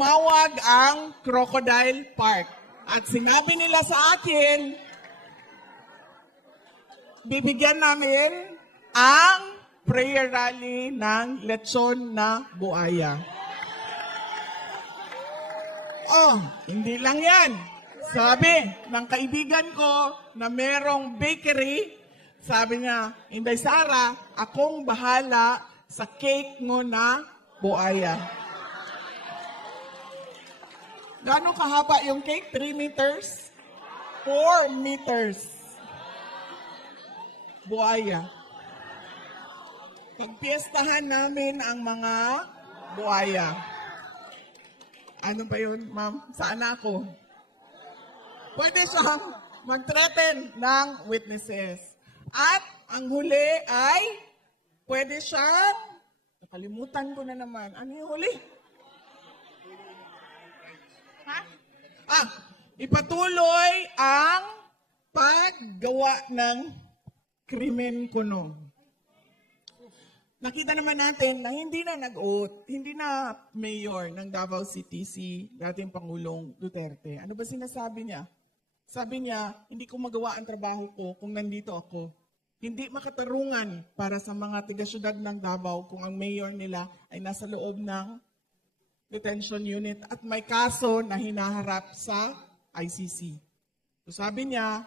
tumawag ang Crocodile Park. At sinabi nila sa akin, bibigyan namin ang prayer rally ng lechon na buaya. Oh, hindi lang yan. Sabi ng kaibigan ko na merong bakery, sabi niya, Inday Sara, akong bahala sa cake mo na buaya. Gano'ng kahaba yung cake? 3 meters? 4 meters. Buaya. Pagpiestahan namin ang mga buaya. Ano ba yun, ma'am? Saan ako? Pwede siyang mag-threaten ng witnesses. At ang huli ay pwede siyang, nakalimutan ko na naman. Ano yung huli? Ipatuloy ang paggawa ng krimen kuno. Nakita naman natin na hindi na nag-oath, hindi na mayor ng Davao City si dating Pangulong Duterte. Ano ba sinasabi niya? Sabi niya, hindi ko magawa ang trabaho ko kung nandito ako. Hindi makatarungan para sa mga tiga-syudad ng Davao kung ang mayor nila ay nasa loob ng detention unit at may kaso na hinaharap sa ICC. So sabi niya,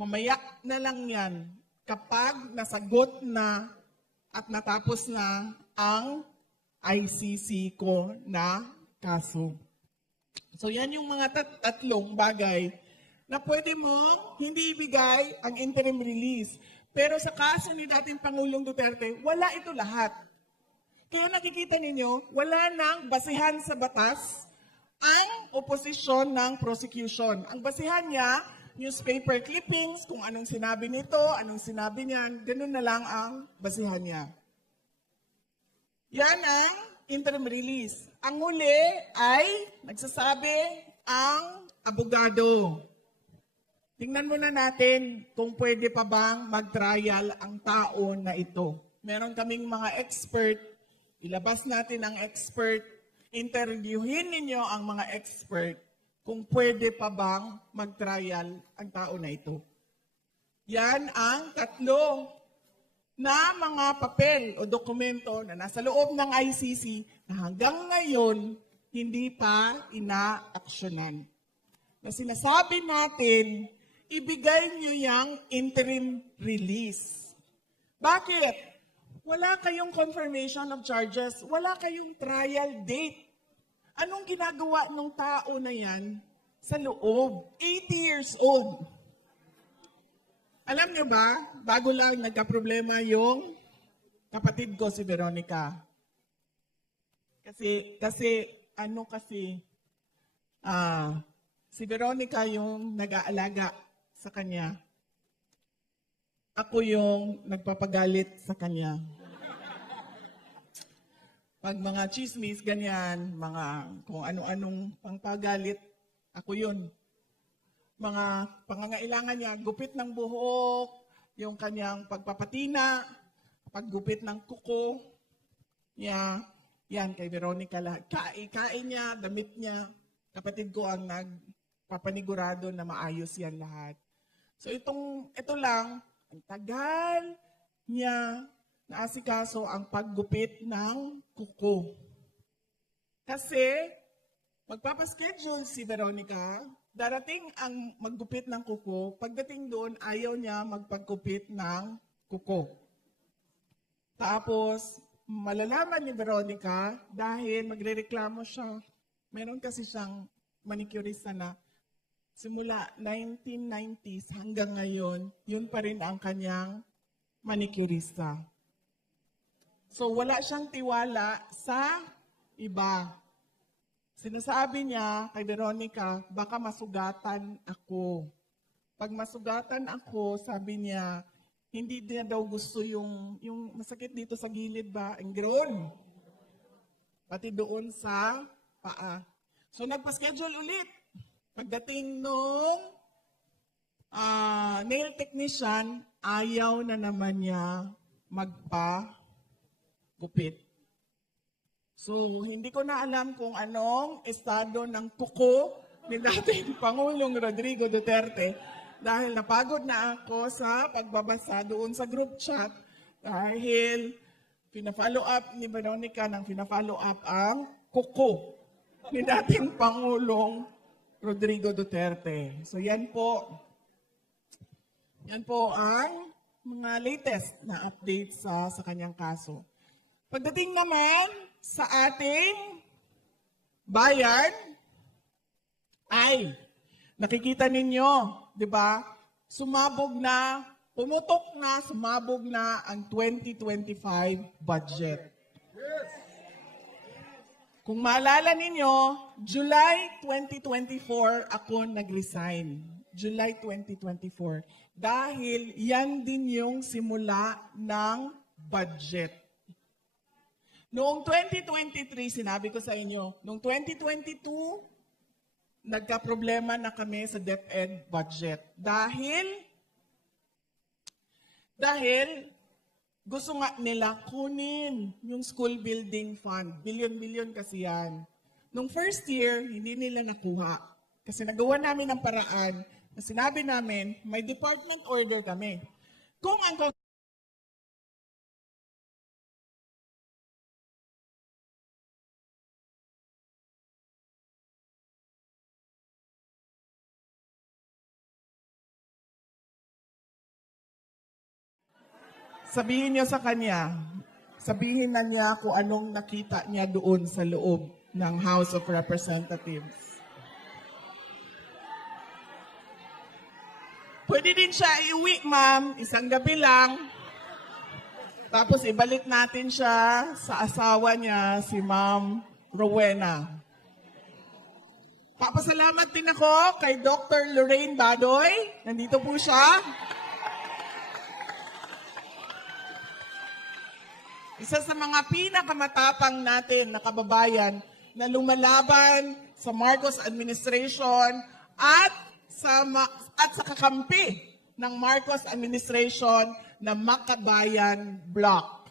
mamaya na lang yan kapag nasagot na at natapos na ang ICC ko na kaso. So yan yung mga tatlong bagay na pwede mo hindi ibigay ang interim release. Pero sa kaso ni dating Pangulong Duterte, wala ito lahat. Kaya nakikita ninyo, wala nang basihan sa batas ang oposisyon ng prosecution. Ang basihan niya, newspaper clippings, kung anong sinabi nito, anong sinabi niyan, ganun na lang ang basihan niya. Yan ang interim release. Ang huli ay nagsasabi ang abogado. Tingnan muna natin kung pwede pa bang mag-trial ang tao na ito. Meron kaming mga expert. Ilabas natin ang expert, interviewin ninyo ang mga expert kung pwede pa bang mag-trial ang tao na ito. Yan ang tatlo na mga papel o dokumento na nasa loob ng ICC na hanggang ngayon hindi pa ina-aksyonan. Na sinasabi natin, ibigay nyo yung interim release. Bakit? Wala kayong confirmation of charges. Wala kayong trial date. Anong ginagawa ng tao na yan sa loob? 80 years old. Alam niyo ba, bago lang nagka-problema yung kapatid ko si Veronica. Kasi si Veronica yung nag-aalaga sa kanya. Ako yung nagpapagalit sa kanya. Pag mga chismis, ganyan, mga kung ano-anong pangpagalit, ako yun. Mga pangangailangan niya, gupit ng buhok, yung kanyang pagpapatina, paggupit ng kuko, niya, yan, kay Veronica lahat. Kain niya, damit niya, kapatid ko ang nagpapanigurado na maayos yan lahat. So ito lang, ang tagal niya naasikaso ang paggupit ng kuko. Kasi magpapaschedule si Veronica, darating ang maggupit ng kuko, pagdating doon ayaw niya magpaggupit ng kuko. Tapos malalaman ni Veronica dahil magrereklamo siya. Meron kasi siyang manicurista na simula 1990s hanggang ngayon, yun pa rin ang kanyang manicurista. So wala siyang tiwala sa iba. Sinasabi niya kay Veronica, baka masugatan ako. Pag masugatan ako, sabi niya, hindi niya daw gusto yung masakit dito sa gilid ba? Ang ganoon. Pati doon sa paa. So nagpa-schedule ulit. Pagdating nung nail technician, ayaw na naman niya magpa-gupit. So, hindi ko na alam kung anong estado ng kuko ni dating Pangulong Rodrigo Duterte dahil napagod na ako sa pagbabasa doon sa group chat dahil pina-follow up ni Veronica ng pina-follow up ang kuko ni dating Pangulong Rodrigo Duterte. So, yan po ang mga latest na update sa kanyang kaso. Pagdating naman sa ating bayan, ay nakikita ninyo, di ba? Sumabog na ang 2025 budget. Kung maalala ninyo, July 2024 ako nag-resign. July 2024. Dahil yan din yung simula ng budget. Noong 2023, sinabi ko sa inyo, noong 2022, nagka-problema na kami sa DepEd budget. Dahil gusto nga nila kunin yung school building fund. Billion-billion kasi yan. Noong first year, hindi nila nakuha. Kasi nagawa namin ng paraan na sinabi namin, may department order kami. Kung ang sabihin niyo sa kanya, sabihin na niya kung anong nakita niya doon sa loob ng House of Representatives. Pwede din siya iuwi, ma'am, isang gabi lang. Tapos ibalik natin siya sa asawa niya, si Ma'am Rowena. Papasalamat din ako kay Dr. Lorraine Badoy. Nandito po siya. Isa sa mga pinakamatapang natin na kababayan na lumalaban sa Marcos administration at sa kakampi ng Marcos administration na Makabayan Bloc.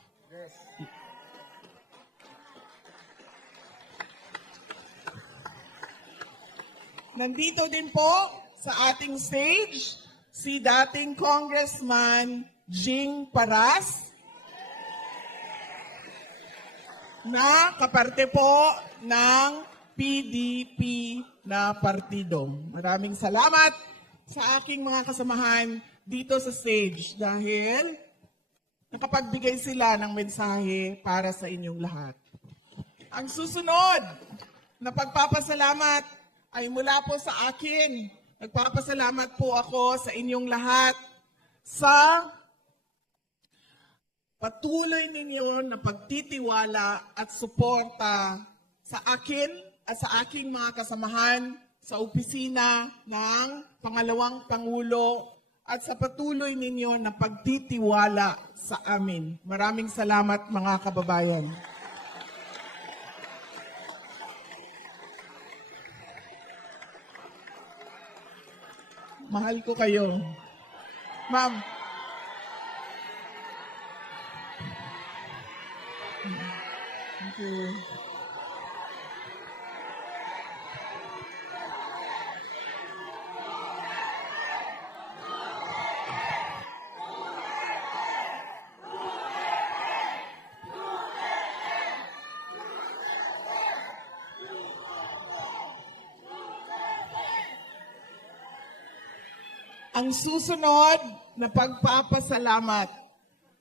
Nandito din po sa ating stage si dating Congressman Jing Paras, na kaparte po ng PDP na partido. Maraming salamat sa aking mga kasamahan dito sa stage dahil nakapagbigay sila ng mensahe para sa inyong lahat. Ang susunod na pagpapasalamat ay mula po sa akin. Nagpapasalamat po ako sa inyong lahat sa patuloy ninyo na pagtitiwala at suporta sa akin at sa aking mga kasamahan sa opisina ng Pangalawang Pangulo at sa patuloy ninyo na pagtitiwala sa amin. Maraming salamat mga kababayan. Mahal ko kayo. Ma'am. Thank you. Ang susunod na pagpapasalamat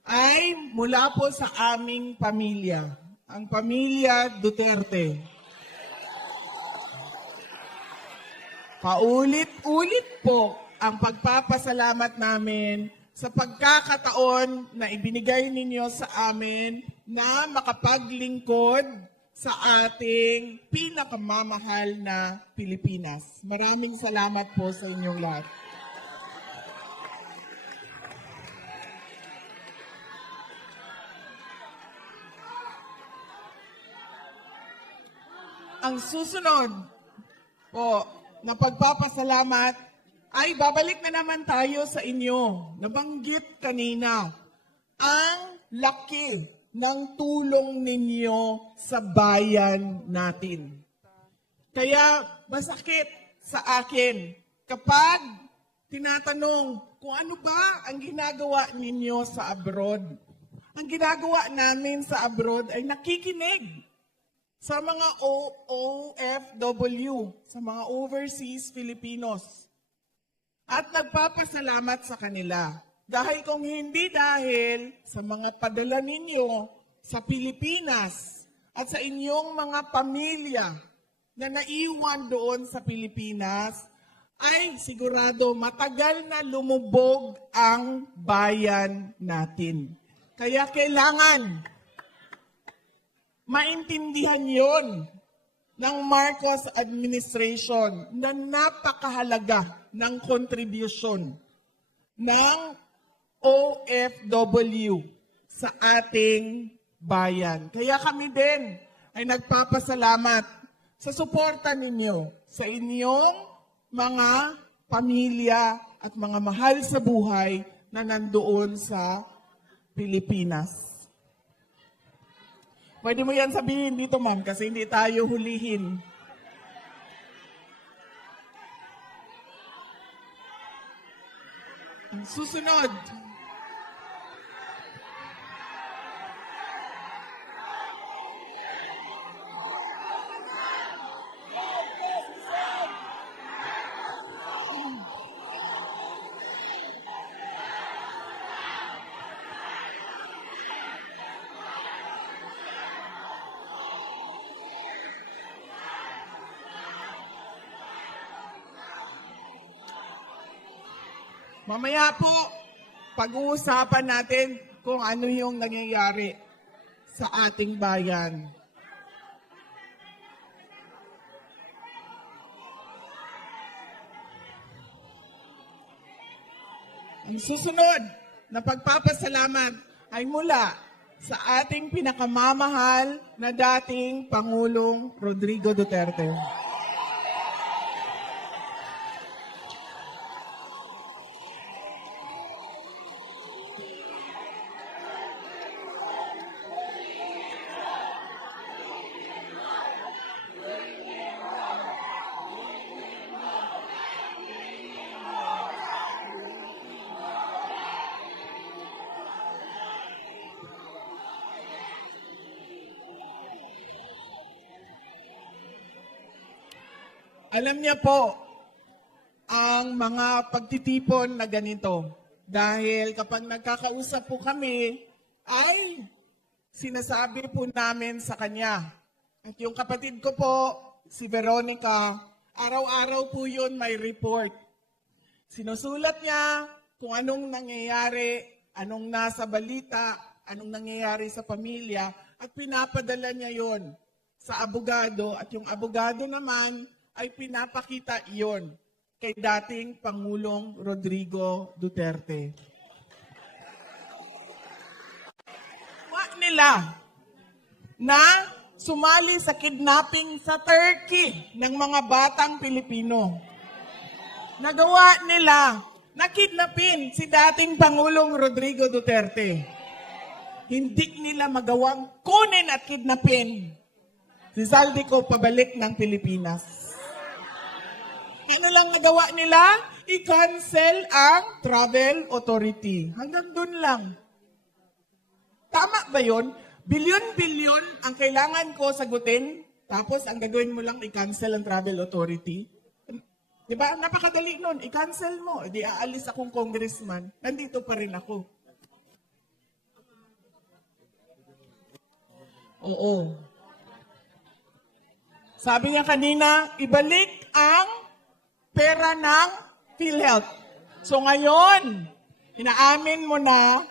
ay mula po sa aming pamilya, ang pamilya Duterte. Paulit-ulit po ang pagpapasalamat namin sa pagkakataon na ibinigay ninyo sa amin na makapaglingkod sa ating pinakamamahal na Pilipinas. Maraming salamat po sa inyong lahat. Ang susunod po na pagpapasalamat ay babalik na naman tayo sa inyo. Nabanggit kanina ang laki ng tulong ninyo sa bayan natin. Kaya masakit sa akin kapag tinatanong kung ano ba ang ginagawa ninyo sa abroad. Ang ginagawa namin sa abroad ay nakikinig sa mga OFW, sa mga overseas Filipinos. At nagpapasalamat sa kanila. Dahil kung hindi dahil sa mga padala ninyo sa Pilipinas at sa inyong mga pamilya na naiwan doon sa Pilipinas, ay sigurado matagal na lumubog ang bayan natin. Kaya kailangan maintindihan yon ng Marcos administration na napakahalaga ng contribution ng OFW sa ating bayan. Kaya kami din ay nagpapasalamat sa suporta ninyo sa inyong mga pamilya at mga mahal sa buhay na nandoon sa Pilipinas. Pwede mo yan sabihin dito, ma'am, kasi hindi tayo hulihin. Susunod. Mamaya po, pag-uusapan natin kung ano yung nangyayari sa ating bayan. Ang susunod na pagpapasalamat ay mula sa ating pinakamamahal na dating Pangulong Rodrigo Duterte. Alam niya po ang mga pagtitipon na ganito. Dahil kapag nagkakausap po kami, ay sinasabi po namin sa kanya. At yung kapatid ko po, si Veronica, araw-araw po yun may report. Sinusulat niya kung anong nangyayari, anong nasa balita, anong nangyayari sa pamilya, at pinapadala niya yon sa abogado. At yung abogado naman, ay pinapakita iyon kay dating Pangulong Rodrigo Duterte. Wa nila na sumali sa kidnapping sa Turkey ng mga batang Pilipino. Nagawa nila na kidnapin si dating Pangulong Rodrigo Duterte. Hindi nila magawang kunin at kidnapin si Zaldico pabalik ng Pilipinas. Ano lang nagawa nila? I-cancel ang travel authority. Hanggang dun lang. Tama ba yun? Bilyon-bilyon ang kailangan ko sagutin, tapos ang gagawin mo lang i-cancel ang travel authority. Diba? Napakadali nun. I-cancel mo. Di aalis akong congressman. Nandito pa rin ako. Oo. Sabi niya kanina, ibalik ang pera ng PhilHealth. So ngayon, inaamin mo na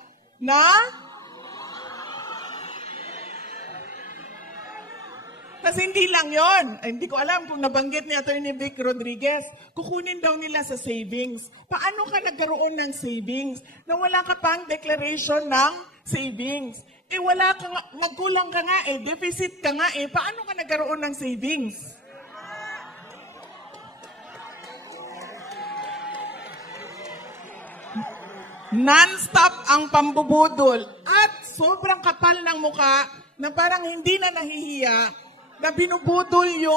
kasi hindi lang yon. Hindi ko alam kung nabanggit ni Atty. Vic Rodriguez, kukunin daw nila sa savings. Paano ka nagkaroon ng savings na wala ka pang declaration ng savings? Wala ka nga, nagkulang ka nga deficit ka nga paano ka nagkaroon ng savings? Non-stop ang pambubudol at sobrang kapal ng muka na parang hindi na nahihiya na binubudol yung